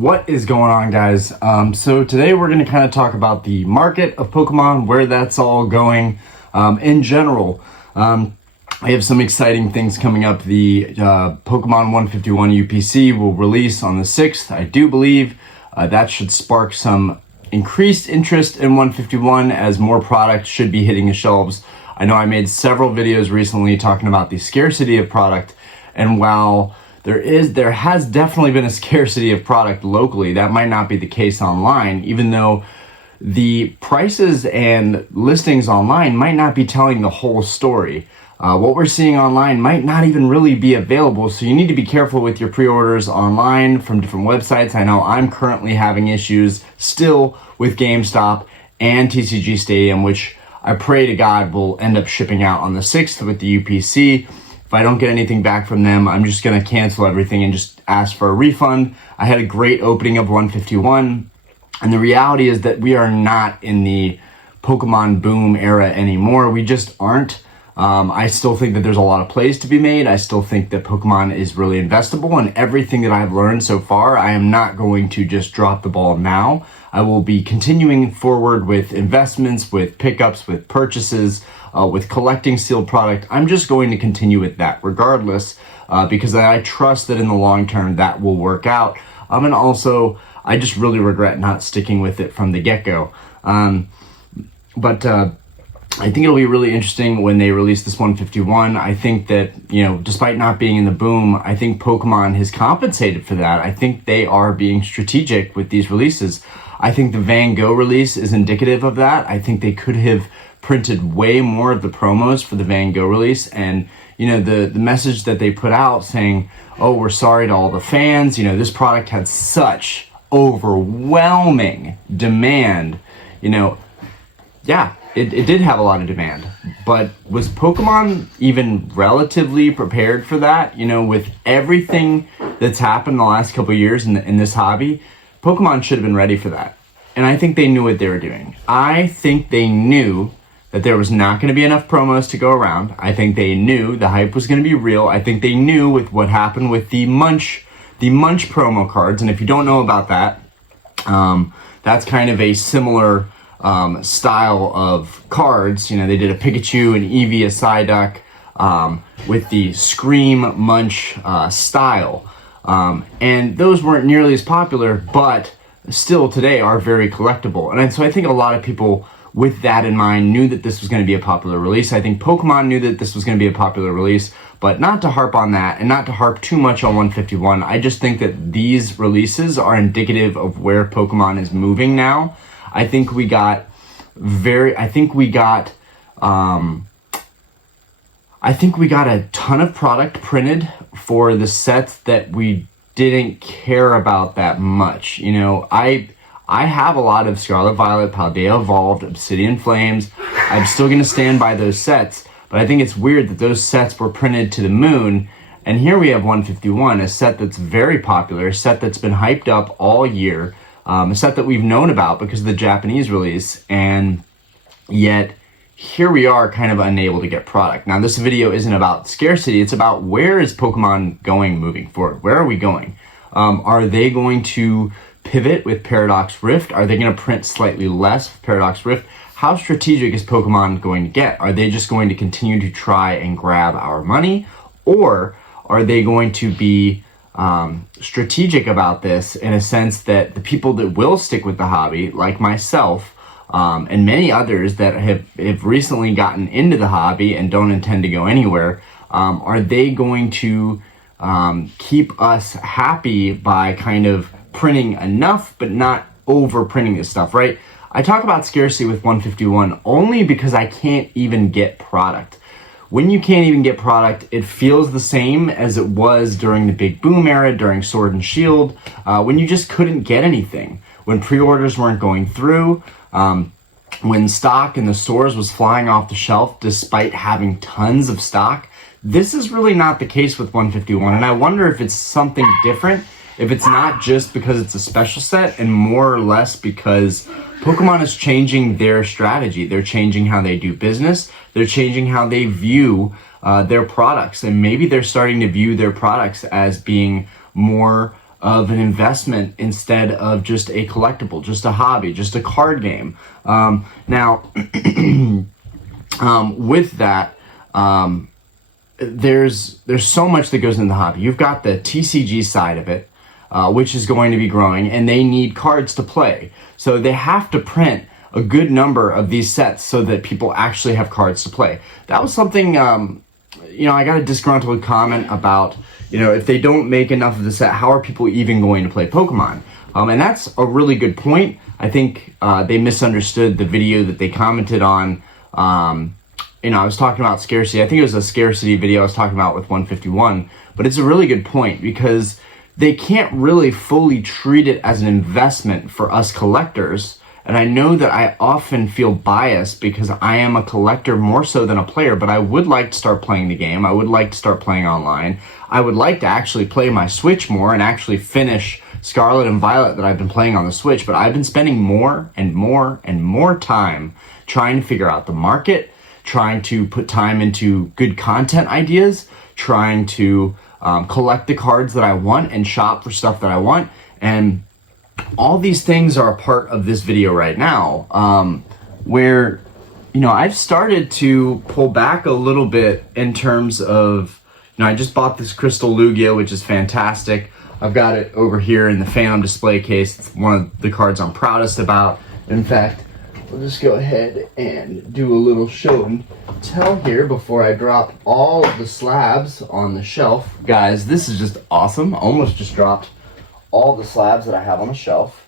What is going on, guys? So today we're going to kind of talk about the market of Pokemon, where that's all going in general. I have some exciting things coming up. The Pokemon 151 UPC will release on the 6th. I do believe that should spark some increased interest in 151 as more product should be hitting the shelves. I know I made several videos recently talking about the scarcity of product, and while there has definitely been a scarcity of product locally, that might not be the case online, even though the prices and listings online might not be telling the whole story. What we're seeing online might not even really be available, so you need to be careful with your pre-orders online from different websites. I know I'm currently having issues still with GameStop and TCG Stadium, which I pray to God will end up shipping out on the 6th with the UPC. If I don't get anything back from them, I'm just going to cancel everything and just ask for a refund. I had a great opening of 151, and the reality is that we are not in the Pokemon boom era anymore. We just aren't. I still think that there's a lot of plays to be made. I still think that Pokemon is really investable, and everything that I've learned so far, I am not going to just drop the ball now. I will be continuing forward with investments, with pickups, with purchases, with collecting sealed product. I'm just going to continue with that regardless, because I trust that in the long term that will work out. And also, I just really regret not sticking with it from the get-go. But I think it'll be really interesting when they release this 151. I think that, despite not being in the boom, I think Pokemon has compensated for that. I think they are being strategic with these releases. I think the Van Gogh release is indicative of that. I think they could have printed way more of the promos for the Van Gogh release, and the message that they put out saying, oh, we're sorry to all the fans, this product had such overwhelming demand. It did have a lot of demand, but was Pokemon even relatively prepared for that? With everything that's happened the last couple of years in this hobby, Pokemon should have been ready for that. And I think they knew what they were doing. I think they knew that there was not going to be enough promos to go around. I think they knew the hype was going to be real. I think they knew with what happened with the Munch promo cards. And if you don't know about that, that's kind of a similar style of cards. They did a Pikachu, an Eevee, a Psyduck, with the Scream Munch style. And those weren't nearly as popular, but still today are very collectible. And so I think a lot of people with that in mind knew that this was going to be a popular release. I think Pokemon knew that this was going to be a popular release, but not to harp on that and not to harp too much on 151. I just think that these releases are indicative of where Pokemon is moving now. I think we got a ton of product printed for the sets that we didn't care about that much. I have a lot of Scarlet Violet, Paldea Evolved, Obsidian Flames. I'm still going to stand by those sets, but I think it's weird that those sets were printed to the moon. And here we have 151, a set that's very popular, a set that's been hyped up all year, a set that we've known about because of the Japanese release, and yet here we are kind of unable to get product. Now, this video isn't about scarcity, it's about where is Pokemon going moving forward? Where are we going? Are they going to pivot with Paradox Rift? Are they going to print slightly less with Paradox Rift? How strategic is Pokemon going to get? Are they just going to continue to try and grab our money? Or are they going to be strategic about this in a sense that the people that will stick with the hobby, like myself, and many others that have recently gotten into the hobby and don't intend to go anywhere, are they going to keep us happy by kind of printing enough but not over printing this stuff, right? I talk about scarcity with 151 only because I can't even get product. When you can't even get product, it feels the same as it was during the big boom era, during Sword and Shield, when you just couldn't get anything, when pre-orders weren't going through, when stock in the stores was flying off the shelf despite having tons of stock. This is really not the case with 151, and I wonder if it's something different, if it's not just because it's a special set and more or less because Pokemon is changing their strategy. They're changing how they do business. They're changing how they view their products. And maybe they're starting to view their products as being more of an investment instead of just a collectible, just a hobby, just a card game. Now, with that, there's so much that goes into the hobby. You've got the TCG side of it, which is going to be growing, and they need cards to play. So they have to print a good number of these sets so that people actually have cards to play. That was something, I got a disgruntled comment about, if they don't make enough of the set, how are people even going to play Pokemon? And that's a really good point. I think they misunderstood the video that they commented on. I was talking about scarcity. I think it was a scarcity video I was talking about with 151, but it's a really good point because they can't really fully treat it as an investment for us collectors. And I know that I often feel biased because I am a collector more so than a player, but I would like to start playing the game. I would like to start playing online. I would like to actually play my Switch more and actually finish Scarlet and Violet that I've been playing on the Switch, but I've been spending more and more and more time trying to figure out the market, trying to put time into good content ideas, trying to collect the cards that I want and shop for stuff that I want. And all these things are a part of this video right now, where, I've started to pull back a little bit in terms of, I just bought this Crystal Lugia, which is fantastic. I've got it over here in the Phantom display case. It's one of the cards I'm proudest about. In fact, we'll just go ahead and do a little show and tell here before I drop all of the slabs on the shelf. Guys, this is just awesome. I almost just dropped all the slabs that I have on the shelf.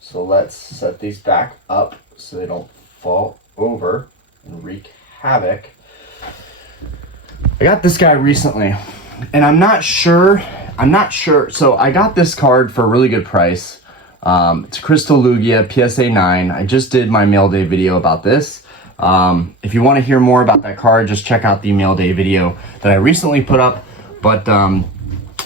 So let's set these back up so they don't fall over and wreak havoc. I got this guy recently, and I'm not sure. So I got this card for a really good price. It's Crystal Lugia PSA 9. I just did my mail day video about this. If you want to hear more about that card, just check out the mail day video that I recently put up. But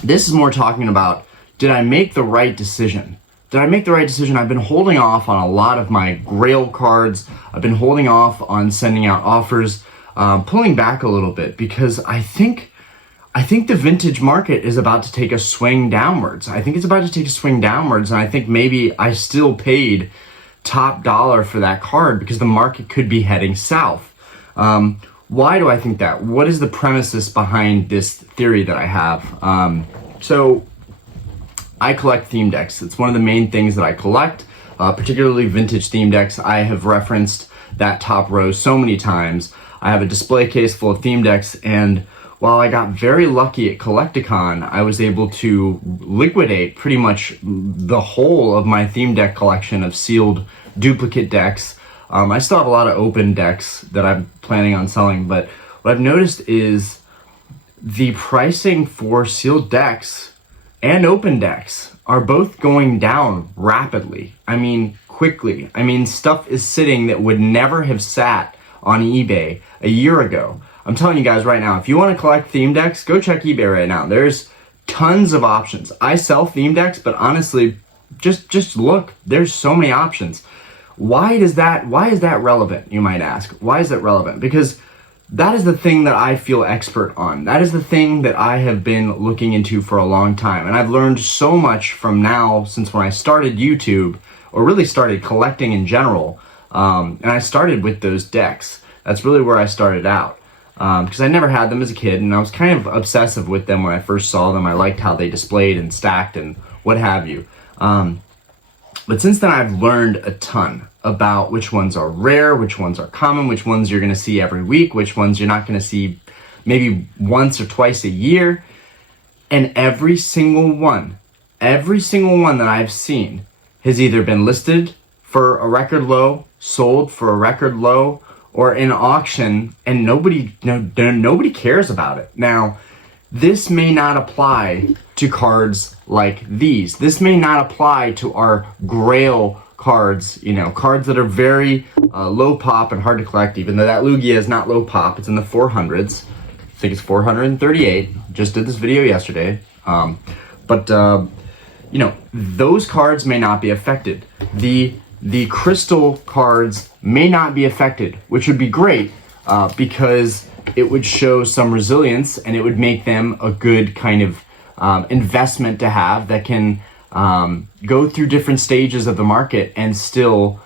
this is more talking about, did I make the right decision? Did I make the right decision? I've been holding off on a lot of my grail cards. I've been holding off on sending out offers, pulling back a little bit because I think the vintage market is about to take a swing downwards. I think it's about to take a swing downwards, and I think maybe I still paid top dollar for that card because the market could be heading south. Why do I think that? What is the premises behind this theory that I have? So I collect theme decks. It's one of the main things that I collect, particularly vintage theme decks. I have referenced that top row so many times. I have a display case full of theme decks, and while I got very lucky at Collecticon, I was able to liquidate pretty much the whole of my theme deck collection of sealed duplicate decks. I still have a lot of open decks that I'm planning on selling, but what I've noticed is the pricing for sealed decks and open decks are both going down rapidly. I mean, quickly. I mean, stuff is sitting that would never have sat on eBay a year ago. I'm telling you guys right now, if you want to collect theme decks, go check eBay right now. There's tons of options. I sell theme decks, but honestly, just look. There's so many options. Why is that relevant, you might ask? Why is it relevant? Because that is the thing that I feel expert on. That is the thing that I have been looking into for a long time. And I've learned so much from now since when I started YouTube, or really started collecting in general. And I started with those decks. That's really where I started out. Because I never had them as a kid, and I was kind of obsessive with them when I first saw them. I liked how they displayed and stacked and what have you. But since then, I've learned a ton about which ones are rare, which ones are common, which ones you're going to see every week, which ones you're not going to see maybe once or twice a year. And every single one that I've seen has either been listed for a record low, sold for a record low, or in auction, and nobody cares about it. Now, this may not apply to cards like these. This may not apply to our grail cards, cards that are very low pop and hard to collect, even though that Lugia is not low pop. It's in the 400s. I think it's 438. Just did this video yesterday. But those cards may not be affected. The crystal cards may not be affected, which would be great because it would show some resilience and it would make them a good kind of investment to have that can go through different stages of the market and still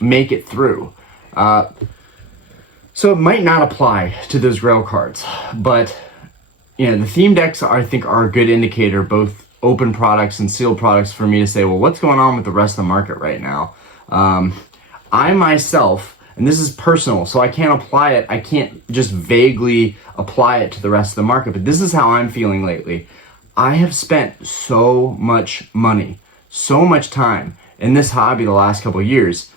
make it through. So it might not apply to those grail cards, but the theme decks I think are a good indicator, both open products and sealed products, for me to say, well, what's going on with the rest of the market right now? I myself, and this is personal, so I can't apply it. I can't just vaguely apply it to the rest of the market, but this is how I'm feeling lately. I have spent so much money, so much time in this hobby the last couple of years,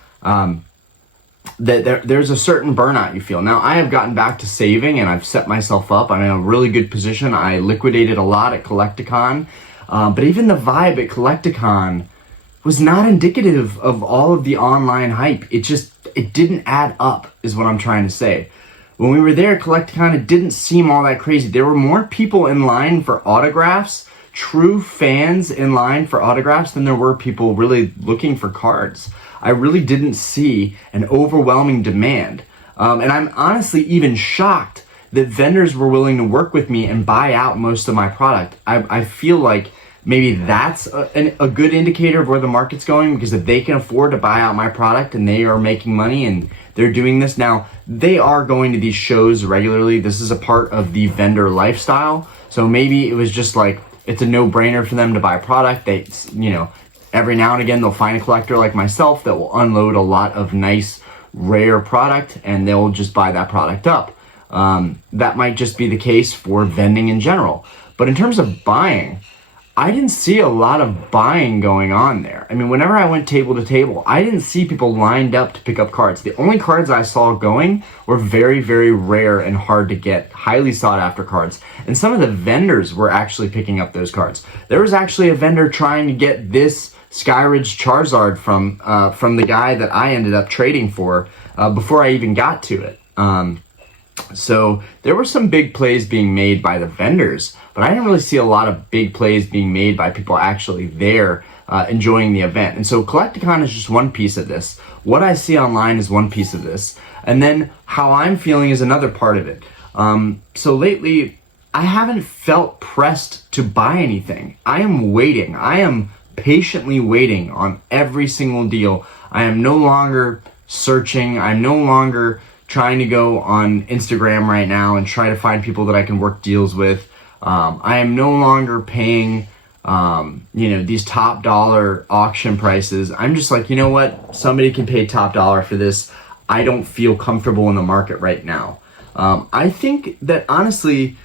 that there's a certain burnout you feel. Now, I have gotten back to saving and I've set myself up. I'm in a really good position. I liquidated a lot at Collecticon, but even the vibe at Collecticon was not indicative of all of the online hype. It didn't add up, is what I'm trying to say. When we were there at Collecticon, it didn't seem all that crazy. There were more people in line for autographs, true fans in line for autographs, than there were people really looking for cards. I really didn't see an overwhelming demand. And I'm honestly even shocked that vendors were willing to work with me and buy out most of my product. I feel like maybe that's a good indicator of where the market's going, because if they can afford to buy out my product and they are making money and they're doing this now, they are going to these shows regularly. This is a part of the vendor lifestyle. So maybe it was just like, it's a no-brainer for them to buy a product. They, every now and again, they'll find a collector like myself that will unload a lot of nice, rare product, and they'll just buy that product up. That might just be the case for vending in general. But in terms of buying, I didn't see a lot of buying going on there. I mean, whenever I went table to table, I didn't see people lined up to pick up cards. The only cards I saw going were very, very rare and hard to get, highly sought after cards. And some of the vendors were actually picking up those cards. There was actually a vendor trying to get this Skyridge Charizard from the guy that I ended up trading for before I even got to it. So there were some big plays being made by the vendors, but I didn't really see a lot of big plays being made by people actually there enjoying the event. And so Collecticon is just one piece of this. What I see online is one piece of this. And then how I'm feeling is another part of it. So lately, I haven't felt pressed to buy anything. I am waiting. I am patiently waiting on every single deal. I am no longer searching. I'm no longer trying to go on Instagram right now and try to find people that I can work deals with. I am no longer paying, these top dollar auction prices. I'm just like, you know what? Somebody can pay top dollar for this. I don't feel comfortable in the market right now. I think that honestly,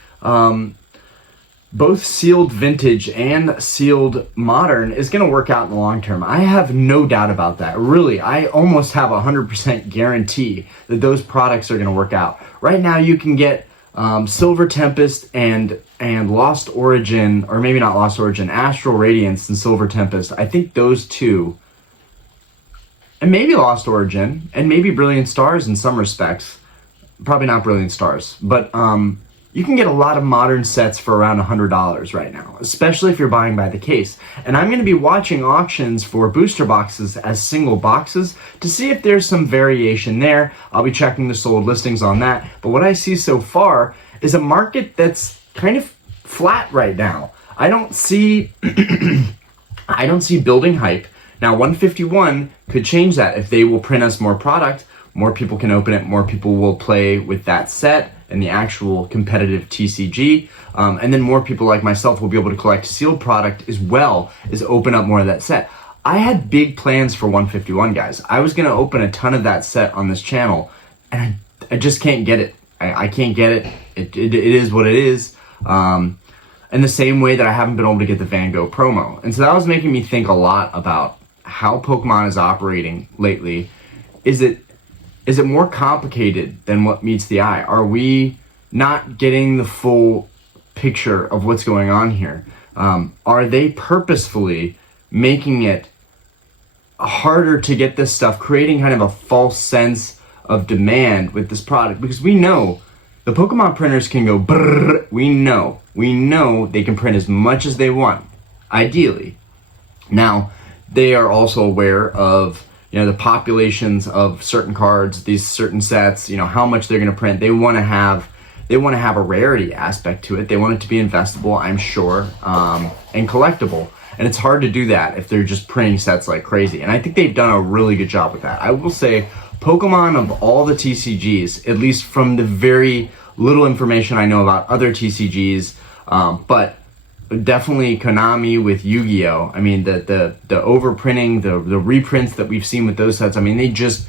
both sealed vintage and sealed modern is going to work out in the long term. I have no doubt about that. Really, I almost have 100% guarantee that those products are going to work out. Right now, you can get Silver Tempest and Lost Origin, or maybe not Lost Origin, Astral Radiance and Silver Tempest. I think those two, and maybe Lost Origin, and maybe Brilliant Stars in some respects. Probably not Brilliant Stars, but you can get a lot of modern sets for around $100 right now, especially if you're buying by the case. And I'm going to be watching auctions for booster boxes as single boxes to see if there's some variation there. I'll be checking the sold listings on that. But what I see so far is a market that's kind of flat right now. I don't see building hype. Now 151 could change that. If they will print us more product, more people can open it, more people will play with that set and the actual competitive TCG, and then more people like myself will be able to collect sealed product as well as open up more of that set. I had big plans for 151, guys. I was going to open a ton of that set on this channel, and I just can't get it. I can't get it. It is what it is. In the same way that I haven't been able to get the Van Gogh promo. And so that was making me think a lot about how Pokemon is operating lately. Is it more complicated than what meets the eye? Are we not getting the full picture of what's going on here? Are they purposefully making it harder to get this stuff, creating kind of a false sense of demand with this product? Because we know the Pokemon printers can go brrr. We know they can print as much as they want, ideally. Now, they are also aware of the populations of certain cards, these certain sets, how much they're going to print. They want to have they want to have a rarity aspect to it. They want it to be investable, I'm sure, and collectible. And it's hard to do that if they're just printing sets like crazy. And I think they've done a really good job with that. I will say, Pokemon of all the TCGs, at least from the very little information I know about other TCGs, but definitely Konami with Yu-Gi-Oh! I mean, the overprinting, the reprints that we've seen with those sets, I mean, they just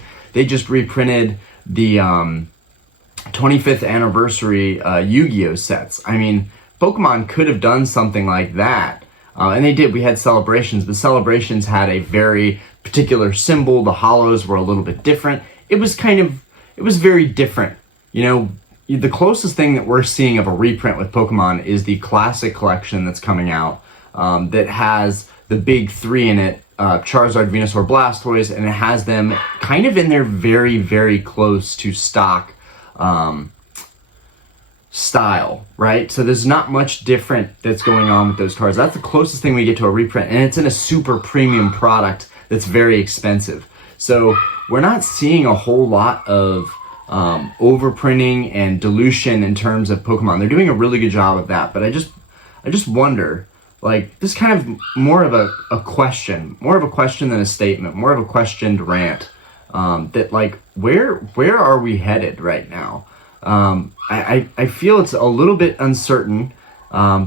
reprinted the 25th anniversary Yu-Gi-Oh! Sets. I mean, Pokemon could have done something like that. And they did. We had Celebrations, but Celebrations had a very particular symbol. The hollows were a little bit different. It was very different. You know, the closest thing that we're seeing of a reprint with Pokemon is the Classic Collection that's coming out, that has the big three in it, Charizard, Venusaur, Blastoise, and it has them kind of in their very, very close to stock style, right? So there's not much different that's going on with those cards. That's the closest thing we get to a reprint, and it's in a super premium product that's very expensive. So we're not seeing a whole lot of overprinting and dilution in terms of Pokemon. They're doing a really good job of that, but I just wonder, like, this kind of more of a question than a statement, more of a questioned rant, that like, where are we headed right now? I feel it's a little bit uncertain.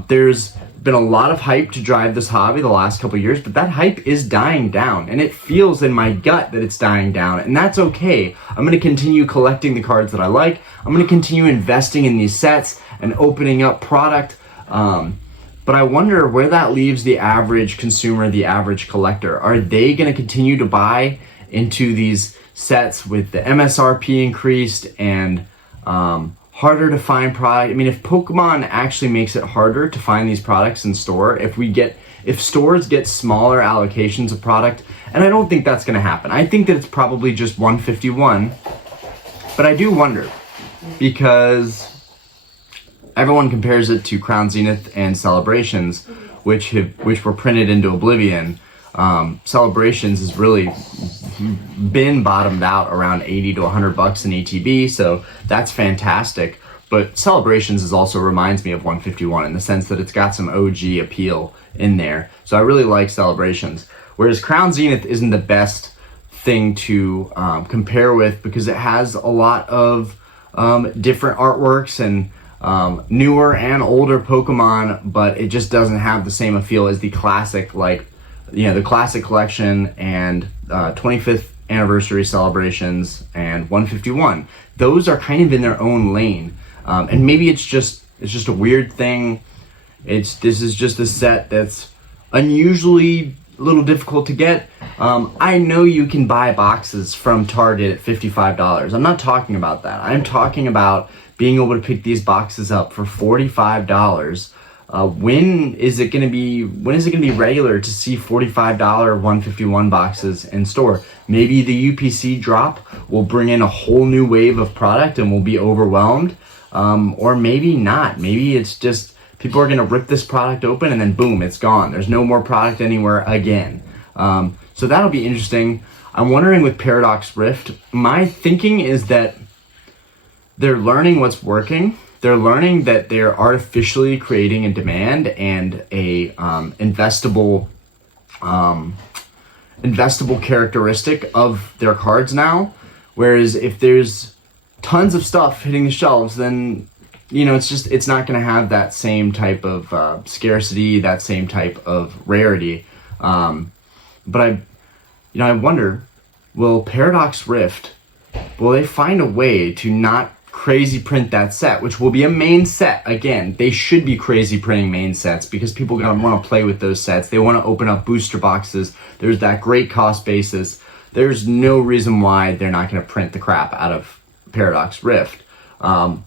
There's been a lot of hype to drive this hobby the last couple of years, but that hype is dying down, and it feels in my gut that it's dying down, and that's okay. I'm going to continue collecting the cards that I like. I'm going to continue investing in these sets and opening up product. But I wonder where that leaves the average consumer, the average collector. Are they going to continue to buy into these sets with the MSRP increased and harder to find product? I mean, if Pokemon actually makes it harder to find these products in store, if stores get smaller allocations of product, and I don't think that's going to happen. I think that it's probably just 151, but I do wonder, because everyone compares it to Crown Zenith and Celebrations, which were printed into oblivion. Celebrations has really been bottomed out around 80 to 100 bucks in ETB, so that's fantastic. But Celebrations also reminds me of 151 in the sense that it's got some OG appeal in there. So I really like Celebrations. Whereas Crown Zenith isn't the best thing to compare with, because it has a lot of different artworks and newer and older Pokemon, but it just doesn't have the same appeal as the classic, like, you know, the Classic Collection and 25th anniversary Celebrations and 151. Those are kind of in their own lane, and maybe it's just a weird thing. This is just a set that's unusually a little difficult to get. I know you can buy boxes from Target at $55. I'm not talking about that. I'm talking about being able to pick these boxes up for $45. When is it going to be regular to see $45 151 boxes in store? Maybe the UPC drop will bring in a whole new wave of product and we'll be overwhelmed, or maybe not. Maybe it's just people are going to rip this product open and then boom, it's gone. There's no more product anywhere again. So that'll be interesting. I'm wondering with Paradox Rift, my thinking is that they're learning what's working. They're learning that they're artificially creating a demand and a investable characteristic of their cards now. Whereas if there's tons of stuff hitting the shelves, then, you know, it's not going to have that same type of scarcity, that same type of rarity. But I wonder, will Paradox Rift, will they find a way to not crazy print that set, which will be a main set? Again, they should be crazy printing main sets because people are gonna want to play with those sets. They want to open up booster boxes. There's that great cost basis. There's no reason why they're not going to print the crap out of Paradox Rift. But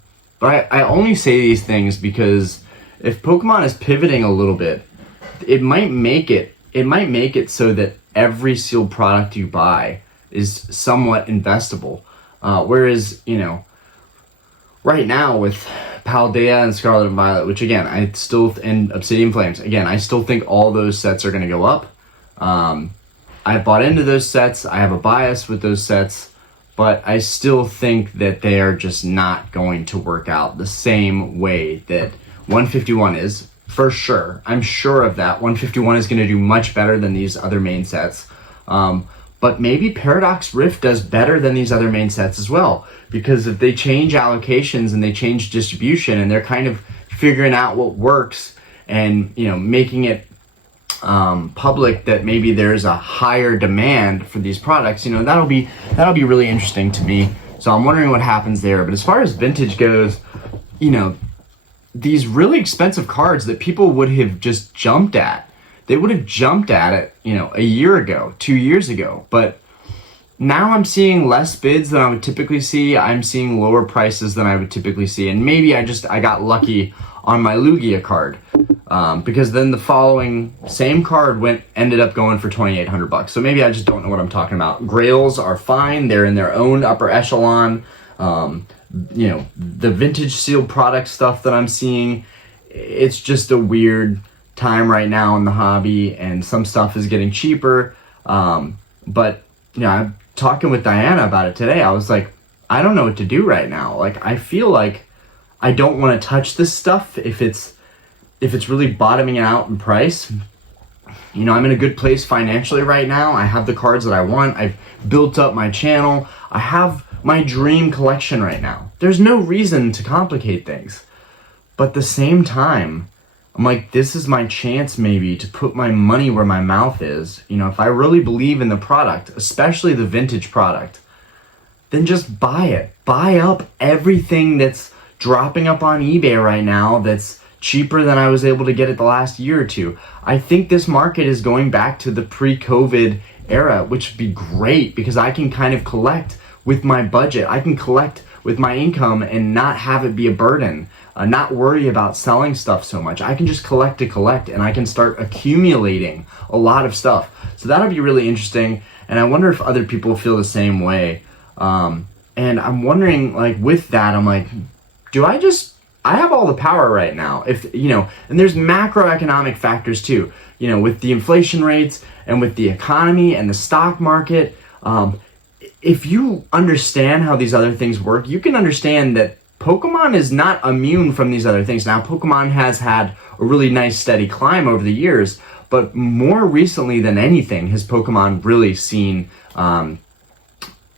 I only say these things because if Pokemon is pivoting a little bit, it might make it so that every sealed product you buy is somewhat investable. Whereas, you know, right now with Paldea and Scarlet and Violet, which again, and Obsidian Flames, again, I still think all those sets are going to go up. I bought into those sets. I have a bias with those sets. but I still think that they are just not going to work out the same way that 151 is, for sure. I'm sure of that. 151 is going to do much better than these other main sets. But maybe Paradox Rift does better than these other main sets as well, because if they change allocations and they change distribution and they're kind of figuring out what works and, you know, making it public that maybe there's a higher demand for these products, you know, that'll be really interesting to me. So I'm wondering what happens there. But as far as vintage goes, you know, these really expensive cards that people would have just jumped at, they would have jumped at it, you know, a year ago, 2 years ago. But now I'm seeing less bids than I would typically see. I'm seeing lower prices than I would typically see. And maybe I got lucky on my Lugia card, because then the following same card ended up going for $2,800. So maybe I just don't know what I'm talking about. Grails are fine. They're in their own upper echelon. You know, the vintage sealed product stuff that I'm seeing, it's just a weird time right now in the hobby, and some stuff is getting cheaper. But you know, I'm talking with Diana about it today. I was like, I don't know what to do right now. Like, I feel like I don't want to touch this stuff if it's really bottoming out in price. You know, I'm in a good place financially right now. I have the cards that I want. I've built up my channel. I have my dream collection right now. There's no reason to complicate things. But at the same time, I'm like, this is my chance maybe to put my money where my mouth is. You know, if I really believe in the product, especially the vintage product, then just buy it. Buy up everything that's dropping up on eBay right now that's cheaper than I was able to get it the last year or two. I think this market is going back to the pre-COVID era, which would be great because I can kind of collect with my budget. I can collect with my income and not have it be a burden, not worry about selling stuff so much. I can just collect to collect, and I can start accumulating a lot of stuff. So that'll be really interesting, and I wonder if other people feel the same way. And I'm wondering, like, with that, I'm like, I have all the power right now. If, you know, and there's macroeconomic factors too, you know, with the inflation rates and with the economy and the stock market. If you understand how these other things work, you can understand that Pokemon is not immune from these other things. Now, Pokemon has had a really nice steady climb over the years, but more recently than anything has Pokemon really seen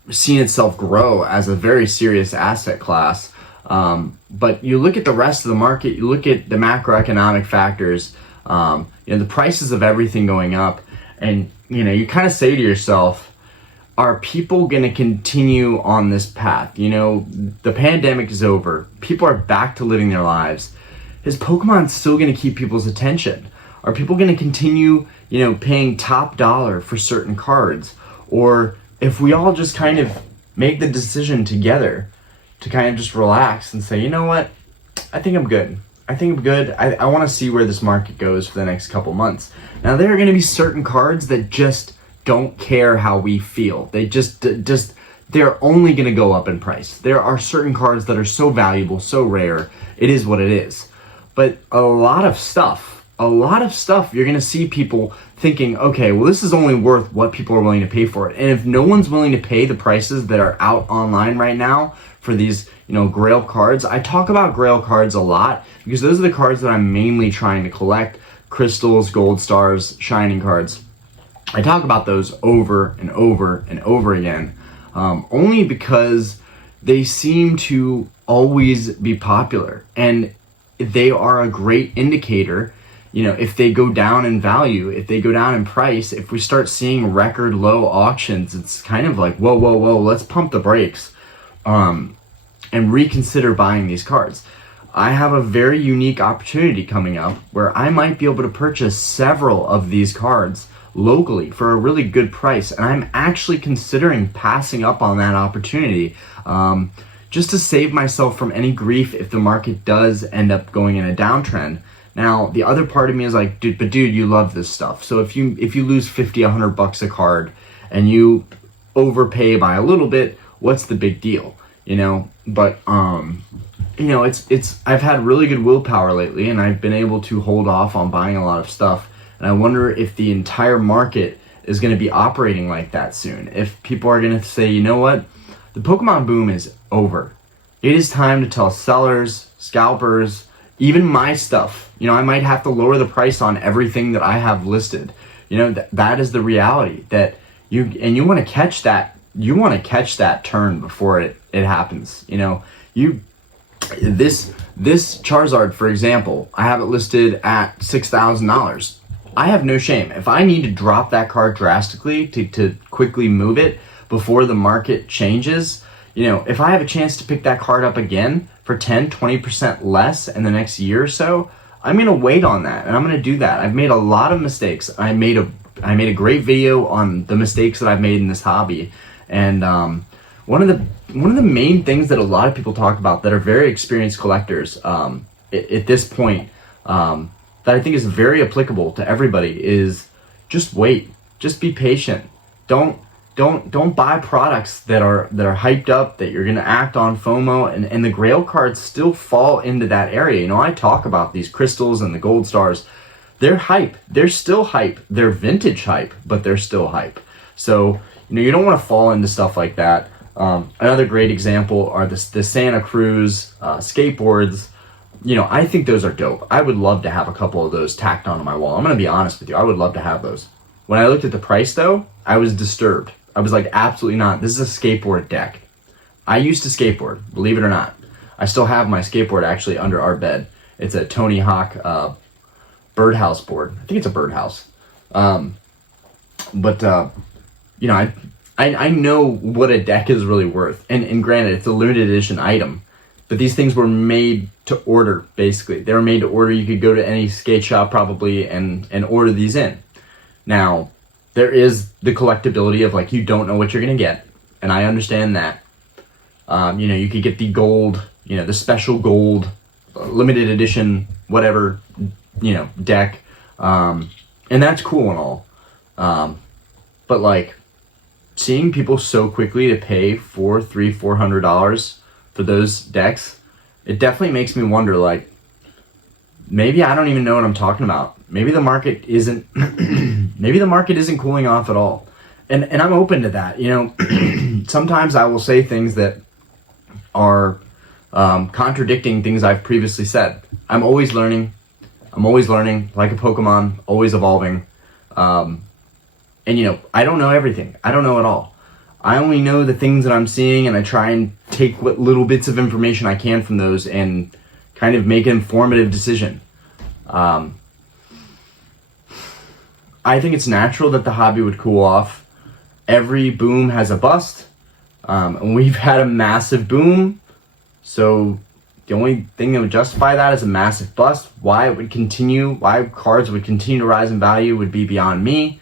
itself grow as a very serious asset class. But you look at the rest of the market, you look at the macroeconomic factors, you know, the prices of everything going up, and, you know, you kind of say to yourself, are people going to continue on this path? You know, the pandemic is over. People are back to living their lives. Is Pokemon still going to keep people's attention? Are people going to continue, you know, paying top dollar for certain cards? Or if we all just kind of make the decision together to kind of just relax and say, you know what, I think I'm good. I want to see where this market goes for the next couple months. Now, there are going to be certain cards that just don't care how we feel. They they're only going to go up in price. There are certain cards that are so valuable, so rare, it is what it is. But a lot of stuff, you're going to see people thinking, okay, well, this is only worth what people are willing to pay for it. And if no one's willing to pay the prices that are out online right now for these, you know, grail cards, I talk about grail cards a lot because those are the cards that I'm mainly trying to collect: crystals, gold stars, shining cards. I talk about those over and over and over again, only because they seem to always be popular, and they are a great indicator. You know, if they go down in value, if they go down in price, if we start seeing record low auctions, it's kind of like, whoa, let's pump the brakes, and reconsider buying these cards. I have a very unique opportunity coming up where I might be able to purchase several of these cards locally for a really good price, and I'm actually considering passing up on that opportunity, just to save myself from any grief if the market does end up going in a downtrend. Now, the other part of me is like, dude, you love this stuff. So if you lose $50, $100 a card and you overpay by a little bit, what's the big deal? You know, but you know, I've had really good willpower lately, and I've been able to hold off on buying a lot of stuff. And I wonder if the entire market is going to be operating like that soon. If people are going to say, you know what, The Pokemon boom is over. It is time to tell sellers, scalpers, even my stuff. You know, I might have to lower the price on everything that I have listed. You know, that is the reality that you want to catch that. You want to catch that turn before it happens. You know, this Charizard, for example, I have it listed at $6,000. I have no shame. If I need to drop that card drastically to quickly move it before the market changes, you know, if I have a chance to pick that card up again for 10, 20% less in the next year or so, I'm going to wait on that, and I'm going to do that. I've made a lot of mistakes. I made a great video on the mistakes that I've made in this hobby. And one of the main things that a lot of people talk about that are very experienced collectors at this point, that I think is very applicable to everybody, is just wait. Just be patient. Don't buy products that are hyped up, that you're gonna act on FOMO, and the grail cards still fall into that area. You know, I talk about these crystals and the gold stars. They're hype. They're still hype. They're vintage hype, but they're still hype. So, you know, you don't want to fall into stuff like that. Another great example are the Santa Cruz skateboards. You know, I think those are dope. I would love to have a couple of those tacked onto my wall. I'm going to be honest with you. I would love to have those. When I looked at the price, though, I was disturbed. I was like, absolutely not. This is a skateboard deck. I used to skateboard, believe it or not. I still have my skateboard actually under our bed. It's a Tony Hawk birdhouse board. I think it's a birdhouse. You know, I know what a deck is really worth. And granted, it's a limited edition item. But these things were made to order, basically. They were made to order. You could go to any skate shop probably and order these in. Now, there is the collectability of, like, you don't know what you're going to get. And I understand that. You know, you could get the gold, you know, the special gold, limited edition, whatever, you know, deck. And that's cool and all. But, like, seeing people so quickly to pay $400 for those decks, it definitely makes me wonder, like, maybe I don't even know what I'm talking about. Maybe the market isn't maybe the market isn't cooling off at all. And I'm open to that. You know, sometimes I will say things that are contradicting things I've previously said. I'm always learning, like a Pokemon, always evolving. And, you know, I don't know everything. I don't know it all. I only know the things that I'm seeing, and I try and take what little bits of information I can from those and kind of make an informative decision. I think it's natural that the hobby would cool off. Every boom has a bust, and we've had a massive boom. So the only thing that would justify that is a massive bust. Why it would continue, why cards would continue to rise in value would be beyond me.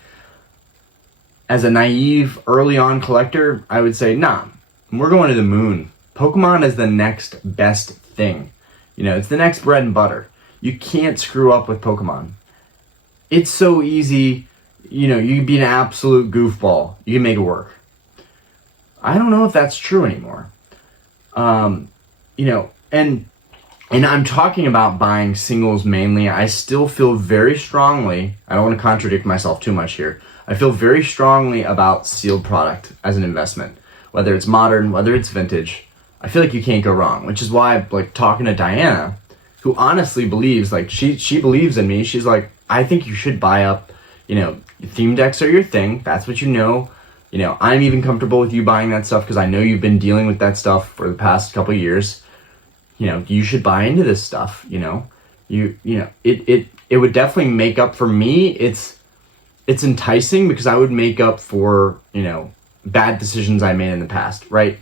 As a naive, early on collector, I would say, nah, we're going to the moon. Pokemon is the next best thing. You know, it's the next bread and butter. You can't screw up with Pokemon. It's so easy. You know, you can be an absolute goofball. You can make it work. I don't know if that's true anymore. You know, and I'm talking about buying singles mainly. I still feel very strongly, I don't want to contradict myself too much here. I feel very strongly about sealed product as an investment. Whether it's modern, whether it's vintage, I feel like you can't go wrong, which is why, like, talking to Diana, who honestly believes, like, she believes in me. She's like, I think you should buy up, you know, theme decks are your thing. That's what you know. You know, I'm even comfortable with you buying that stuff because I know you've been dealing with that stuff for the past couple of years. You know, you should buy into this stuff, you know. You know, it would definitely make up for me. It's enticing because I would make up for, you know, bad decisions I made in the past, right?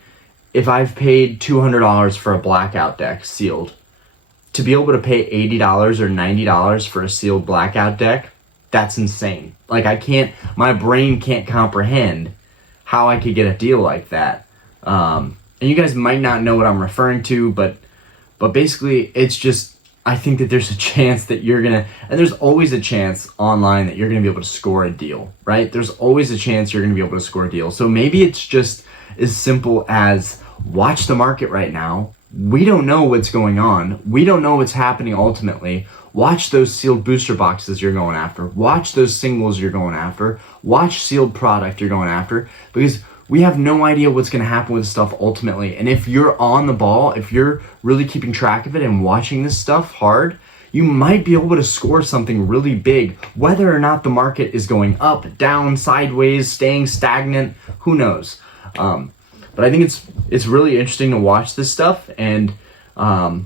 If I've paid $200 for a blackout deck sealed, to be able to pay $80 or $90 for a sealed blackout deck, that's insane. Like, my brain can't comprehend how I could get a deal like that. And you guys might not know what I'm referring to, but basically it's just, I think that there's a chance that and there's always a chance online that you're gonna be able to score a deal, right? There's always a chance you're gonna be able to score a deal. So maybe it's just as simple as watch the market right now. We don't know what's going on. We don't know what's happening ultimately. Watch those sealed booster boxes you're going after. Watch those singles you're going after. Watch sealed product you're going after. Because we have no idea what's going to happen with stuff ultimately. And if you're on the ball, if you're really keeping track of it and watching this stuff hard, you might be able to score something really big, whether or not the market is going up, down, sideways, staying stagnant, who knows. But I think it's really interesting to watch this stuff. And now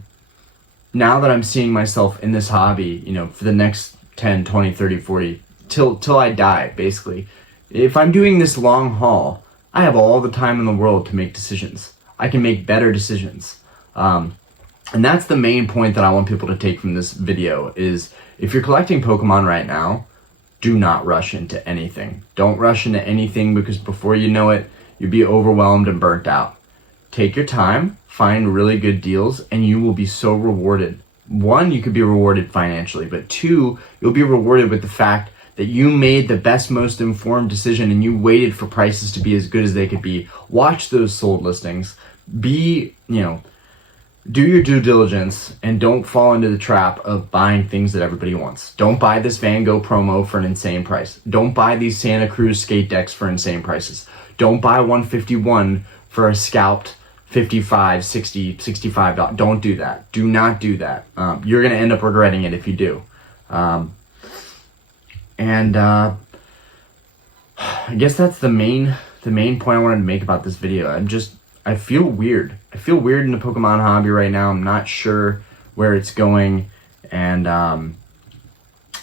that I'm seeing myself in this hobby, you know, for the next 10, 20, 30, 40, till I die, basically. If I'm doing this long haul, I have all the time in the world to make decisions. I can make better decisions. And that's the main point that I want people to take from this video is if you're collecting Pokemon right now, do not rush into anything. Don't rush into anything because before you know it, you'll be overwhelmed and burnt out. Take your time, find really good deals, and you will be so rewarded. One, you could be rewarded financially, but two, you'll be rewarded with the fact that you made the best, most informed decision and you waited for prices to be as good as they could be. Watch those sold listings. Do your due diligence and don't fall into the trap of buying things that everybody wants. Don't buy this Van Gogh promo for an insane price. Don't buy these Santa Cruz skate decks for insane prices. Don't buy 151 for a scalped 55, 60, $65. Don't do that. Do not do that. You're going to end up regretting it if you do. I guess that's the main point I wanted to make about this video. I feel weird. I feel weird in the Pokemon hobby right now. I'm not sure where it's going. And I'm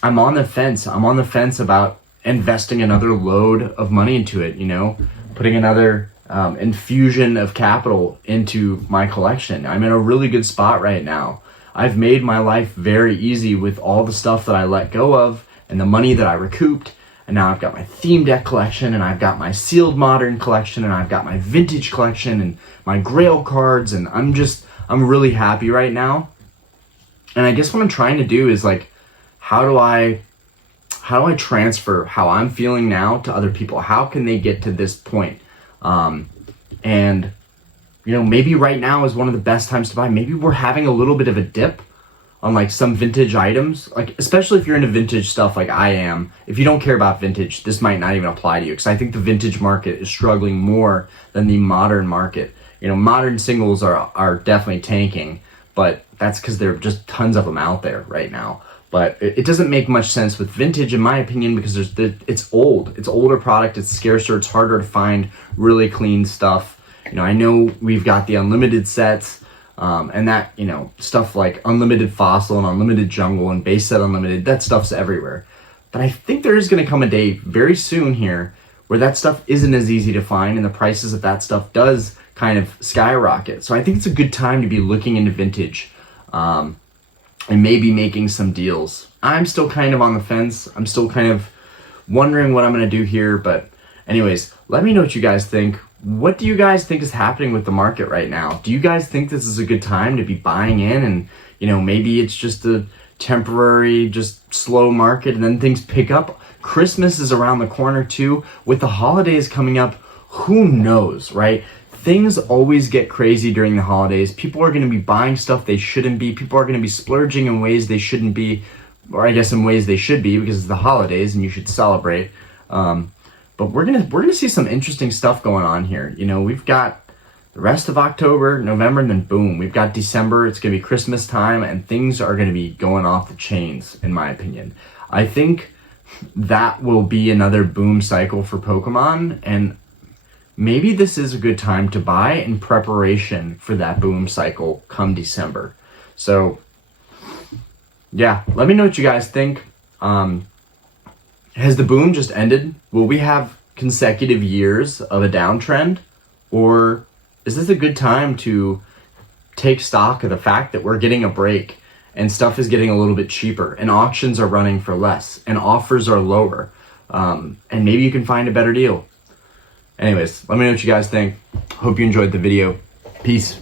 on the fence. I'm on the fence about investing another load of money into it, you know, putting another infusion of capital into my collection. I'm in a really good spot right now. I've made my life very easy with all the stuff that I let go of and the money that I recouped. And now I've got my theme deck collection, and I've got my sealed modern collection, and I've got my vintage collection, and my grail cards, and I'm really happy right now. And I guess what I'm trying to do is like, how do I transfer how I'm feeling now to other people? How can they get to this point? And you know, maybe right now is one of the best times to buy. Maybe we're having a little bit of a dip on like some vintage items, like especially if you're into vintage stuff like I am. If you don't care about vintage, this might not even apply to you because I think the vintage market is struggling more than the modern market. You know, modern singles are definitely tanking, but that's because there are just tons of them out there right now. But it doesn't make much sense with vintage, in my opinion, because it's old. It's older product. It's scarcer. It's harder to find really clean stuff. You know, I know we've got the unlimited sets. And that, you know, stuff like Unlimited Fossil and Unlimited Jungle and Base Set Unlimited, that stuff's everywhere. But I think there is going to come a day very soon here where that stuff isn't as easy to find and the prices of that stuff does kind of skyrocket. So I think it's a good time to be looking into vintage and maybe making some deals. I'm still kind of on the fence. I'm still kind of wondering what I'm going to do here. But anyways, let me know what you guys think. What do you guys think is happening with the market right now? Do you guys think this is a good time to be buying in and, you know, maybe it's just a temporary, just slow market and then things pick up? Christmas is around the corner too. With the holidays coming up, who knows, right? Things always get crazy during the holidays. People are going to be buying stuff they shouldn't be. People are going to be splurging in ways they shouldn't be, or I guess in ways they should be because it's the holidays and you should celebrate. But we're gonna see some interesting stuff going on here. You know, we've got the rest of October, November, and then boom, we've got December. It's gonna be Christmas time, and things are gonna be going off the chains, in my opinion. I think that will be another boom cycle for Pokemon, and maybe this is a good time to buy in preparation for that boom cycle come December. So, yeah, let me know what you guys think. Has the boom just ended? Will we have consecutive years of a downtrend? Or is this a good time to take stock of the fact that we're getting a break and stuff is getting a little bit cheaper and auctions are running for less and offers are lower? And maybe you can find a better deal. Anyways, let me know what you guys think. Hope you enjoyed the video. Peace.